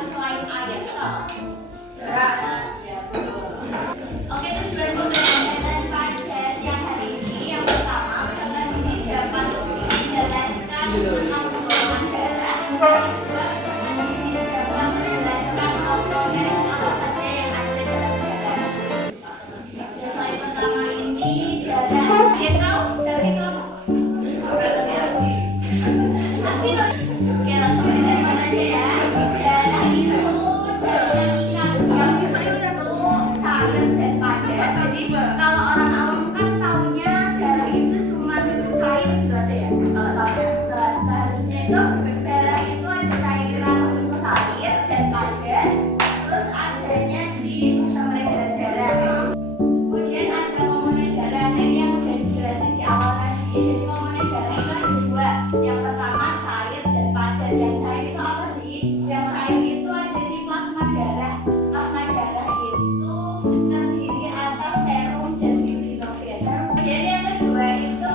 Selain air, oke, tujuan pembelajaran pada siang hari ini yang pertama, peserta didik dapat menjelaskan tentang pembuluhan darah. Yang kedua, peserta didik dapat menjelaskan komponen apa saja yang ada dalam darah. Selain pertama ini darah, dia tahu darah itu apa? Pasti dong. Oke, langsung disebut aja ya. Darah itu cairan ikat yang cair dan padat. Jadi kalau orang awam kan taunya darah itu cuma cair gitu aja ya. Kalau tahu ya, seharusnya itu darah itu ada cairan cair dan padat. Terus adanya di sistem peredaran darah. Kemudian ada komponen darah yang udah dijelasin di awal tadi. Jadi komponen darah itu ada dua. Yang pertama cair dan padat. Yang cair itu apa sih? Yang cair itu ada di plasma darah. Plasma darah itu terdiri atas serum dan fibrinogen. Kemudian yang kedua itu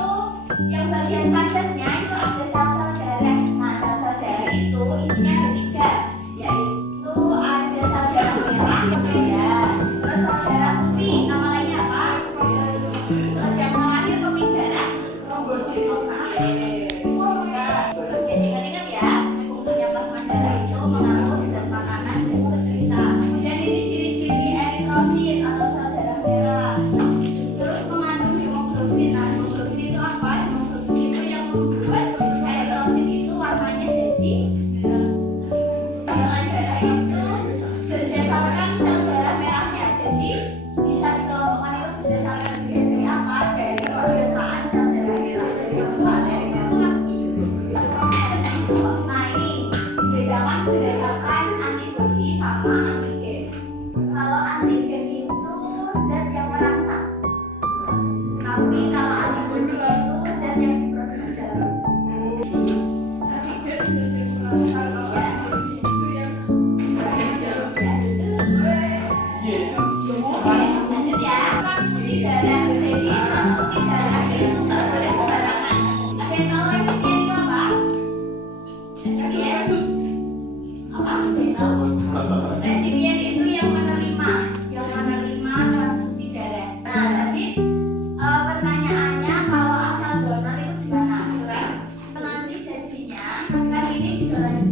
yang bagian padatnya itu ada sel-sel darah. Nah, sel-sel darah itu isinya ada tiga, yaitu ada sel darah merah, ya. Terus sel darah putih, nama lainnya apa? Terus yang terakhir pemilik darah, trombosit. Jadi ingat ya, fungsinya plasma darah itu mengandung zat makanan dan zat sisa. Kemudian ini ciri-ciri eritrosit atau sel darah merah. Terus mengandung hemoglobin. Nah, hemoglobin itu apa? Hemoglobin itu yang membuat eritrosit itu warnanya jadi merah. Dengan darah itu berdasarkan sel darah merahnya. Jadi bisa dikelompokkan itu berdasarkan dari apa? Dari perbelaan sel darah merah. Dari nah ini bedakan berdasarkan antibodi sama antigen. Kalau antigen itu zat yang merangsang, tapi kalau antibodi itu zat yang diproduksi dalam lanjut ya, transfusi darah. Jadi transfusi darah itu nggak boleh sembarangan. Ada yang tahu resipien itu apa? Resipien itu yang menerima transfusi darah. Nah, tadi pertanyaannya kalau asal donor itu gimana? Kan nanti jadinya kan ini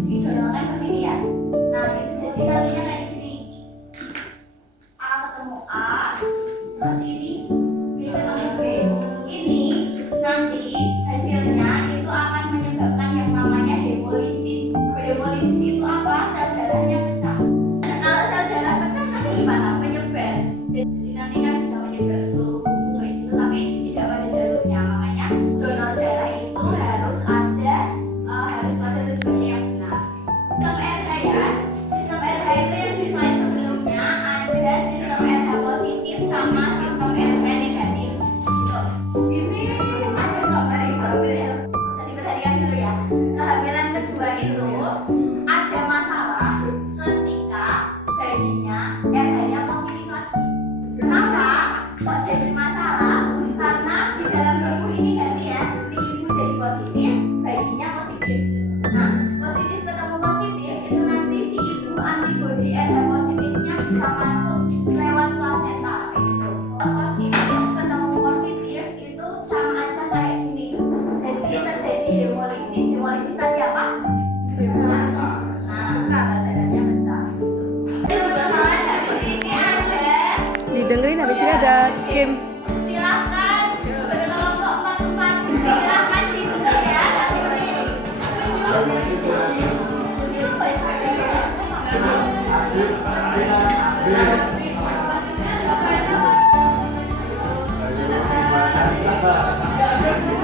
didonorkan ke sini ya. Nah, itu jadi kalinya kayak gini. A ketemu A, terus ini B ketemu B. Ini nanti hasilnya itu akan menyebabkan yang namanya hemolisis. Hemolisis itu apa? Sel darahnya pecah. Nah, kalau sel darah pecah nanti gimana? Menyebar. Jadi nanti kan bisa menyebar ke seluruh tubuh itu, tapi tidak pada jalurnya. Makanya donor darah itu harus pada tujuannya yang benar. Sistem RH ya. Sistem RH itu yang di slide sebelumnya ada sistem RH positif sama sistem RH negatif. Ini ada gambar ya. Bisa diperhatikan dulu ya. Kehamilan kedua itu ada masalah ketika bayinya RH-nya positif lagi. Kenapa kok jadi masalah? Karena di dalam tubuh ini ganti ya, si ibu jadi positif, bayinya positif. Nah, positif ketemu positif itu nanti si ibu antibodi RH positifnya bisa masuk lewat plasenta. Positif ketemu positif itu sama aja kayak gini. Jadi terjadi hemolisis. Hemolisis tadi apa? Darahnya pecah. Teman-teman, habis ini ada Didengerin, habis ini ada game. silakan berkelompok 4-4. Silakan dibuka ya, 1 menit.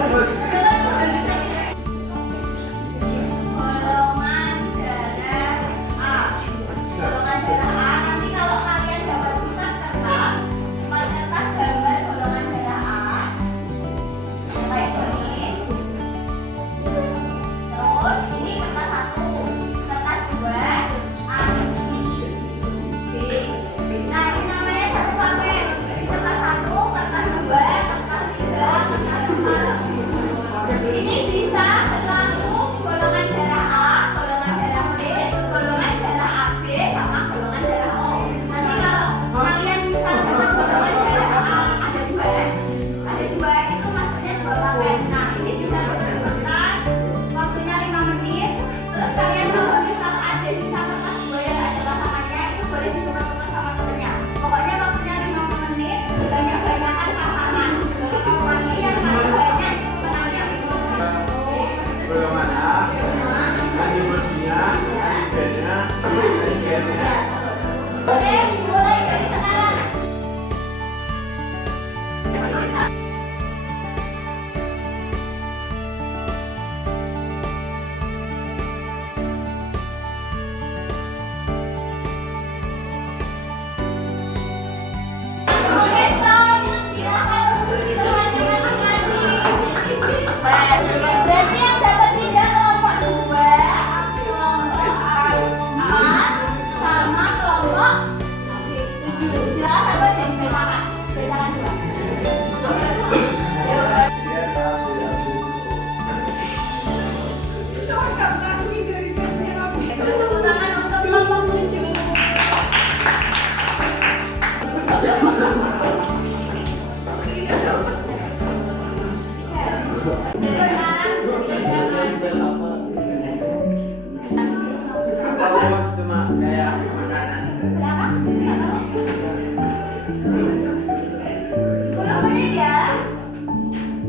7.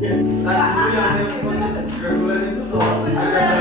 Tadi itu yang reguler itu loh, ada